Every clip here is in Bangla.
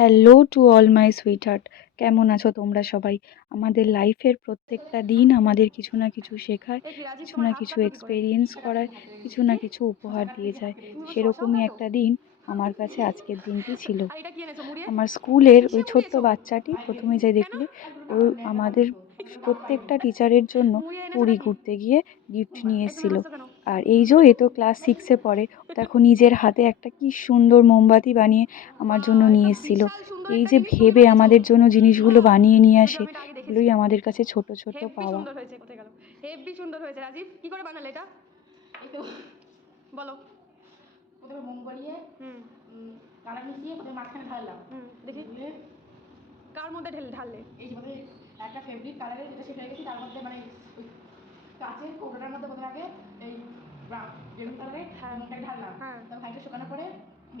Hello to all my sweetheart, কেমন আছো তোমরা সবাই? আমাদের লাইফের প্রত্যেকটা দিন আমাদের কিছু না কিছু শেখায়, এ কি রাজীব, কিছু তোমার না হাত কিছু কাটলো কি করে? এক্সপেরিয়েন্স করায়, কিছু না কিছু উপহার দিয়ে যায়। তুমি আবার শসাও সেরকমই কাটো? একটা দিন আমার কাছে আজকের দিনটি ছিল। আর এটা কি এনেছো, মুড়িয়ে? আমার স্কুলের ওই কিসে ছোট্ট মুড়িয়েছো? বাচ্চাটি প্রথমে যে কেন? দেখলে, ও আমাদের প্রত্যেকটা টিচারের জন্য মুড়িয়ে এনেছো পুরী নাকি? ঘুরতে গিয়ে গিফট নিয়ে এ তুমি এসেছিল। হাসছো কেন? আর এই যে এ তো ক্লাস সিক্সে পড়ে, ও দেখো নিজের হাতে একটা কি সুন্দর মোমবাতি বানিয়ে আমার জন্য এ তো নিয়ে এসেছিল। বিশাল সুন্দর এই একটা যে জিনিস তুমি ভেবে বানিয়েছো। আমাদের জন্য জিনিসগুলো বানিয়ে নিয়ে যদিও আসে, আমি এটা আগে দেখেছি। এগুলোই আমাদের কাছে ছোট ছোট হেব্বি পাওয়া। সুন্দর হয়েছে। কোথায় গেল? হেব্বি সুন্দর হয়েছে রাজীব, কি করে বানালে এটা? এই তো বলো। প্রথমে মোম গলিয়ে হুম কালার মিশিয়ে প্রথমে মাঝখানে ঢাললাম। দেখি ঢেলে কার মধ্যে ঢাললে? এই যে প্রথমে একটা ফেব্রিক কালারের যেটা শেড হয়ে গেছে তার মধ্যে মানে ওই কাঁচের কৌটোটার মধ্যে প্রথমে আগে এই বেগুন কালারের হ্যাঁ মোমটাকে ঢাললাম। হ্যাঁ। তারপর ভাইটা শুকানোর পরে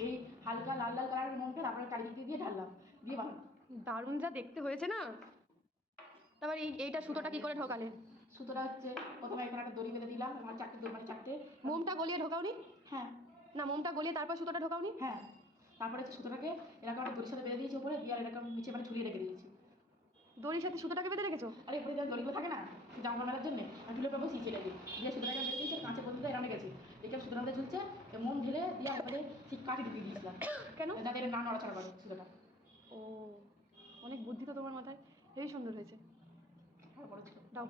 এই হালকা লাল লাল কালারের মোমটা তারপরে চারিদিক দিয়ে ঢাললাম, দিয়ে বানালাম। দারুণ যা দেখতে হয়েছে না। তারপর এইটা সুতোটা কি করে ঢোকালে? সুতোটা হচ্ছে প্রথমে এখানে একটা দড়ি বেঁধে দিলাম, আমার চারটে দড়ি মানে চারটে। মোমটা গলিয়ে ঢোকাওনি? হ্যাঁ না, মোমটা গলিয়ে তারপর সুতোটা ঢোকাওনি? হ্যাঁ। তারপরে হচ্ছে সুতোটাকে এরকম একটা দড়ির সাথে বেঁধে দিয়েছি উপরে, দিয়ে আর এরকম নিচে মানে ঝুলিয়ে রেখে দিয়েছি। দড়ির সাথে সুতোটাকে বেঁধে রেখেছো? আরে উপরে যে দড়িগুলো থাকে না জামা মেলার জন্য, আমি তুলে পাবো সিঁচে লেগে দিয়ে সুতোটাকে বেঁধে দিয়েছে, কাঁচের পর্যন্ত এরামে গেছে। এইসব সুতোর মধ্যে ঝুলছে, মোম ঢেলে দিয়ে একবারে ঠিক কাঠে ঢুকিয়ে দিয়েছিলাম কেন? যাতে এটা না নড়াচড়া করে সুতোটা। ও, অনেক বুদ্ধি তো তোমার মাথায়। হেবি সুন্দর হয়েছে। আর বড় ছিল। দাও।